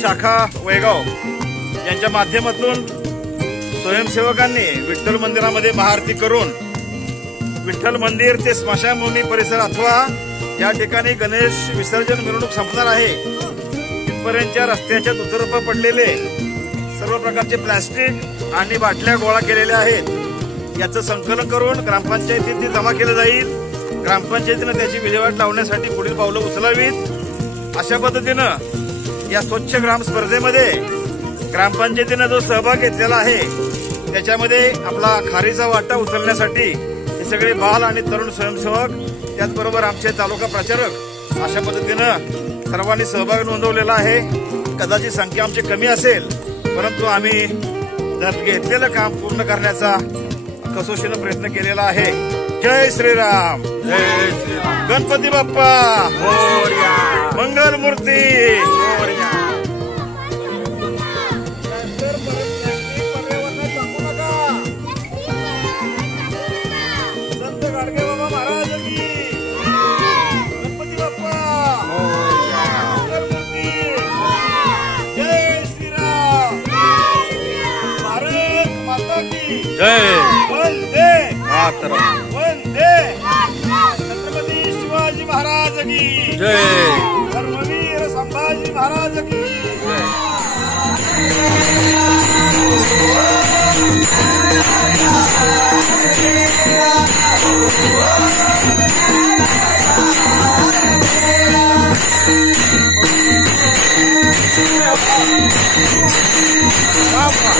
शाखा वैगाव यांच्या माध्यमातून स्वयंसेवकांनी विठ्ठल मंदिरामध्ये महाआरती करून विठ्ठल मंदिर ते स्मशानभूमी परिसर अथवा या ठिकाणी गणेश विसर्जन मिरवणूक संपणार आहे तिथपर्यंतच्या रस्त्याच्या दुतर्फा पडलेले सर्व प्रकारचे प्लास्टिक आणि बाटल्या गोळा केलेल्या आहेत। याचं संकलन करून ग्रामपंचायतीत जमा केलं जाईल। ग्रामपंचायतीनं त्याची विल्हेवाट लावण्यासाठी पुढील पावलं उचलावीत। अशा पद्धतीनं या स्वच्छ ग्राम स्पर्धेमध्ये ग्रामपंचायतीनं जो सहभाग घेतलेला आहे त्याच्यामध्ये आपला खारीचा वाटा उचलण्यासाठी हे सगळे बाल आणि तरुण स्वयंसेवक त्याचबरोबर आमचे तालुका प्रचारक अशा पद्धतीनं सर्वांनी सहभाग नोंदवलेला आहे। कदाचित संख्या आमची कमी असेल परंतु आम्ही घेतलेलं काम पूर्ण करण्याचा कसोशीनं प्रयत्न केलेला आहे। जय श्रीराम, जय श्रीराम। गणपती बाप्पा मोरया, मंगल मूर्ती मोरया। संत गाडगे बाबा महाराज की गणपती बाप्पा मोरया, मंगल मूर्ती। जय श्रीराम, भारत माता की जय। वंदे मातरम, वंदे छत्रपती शिवाजी महाराज की जय। धर्मवीर संभाजी महाराज की जय। बाबा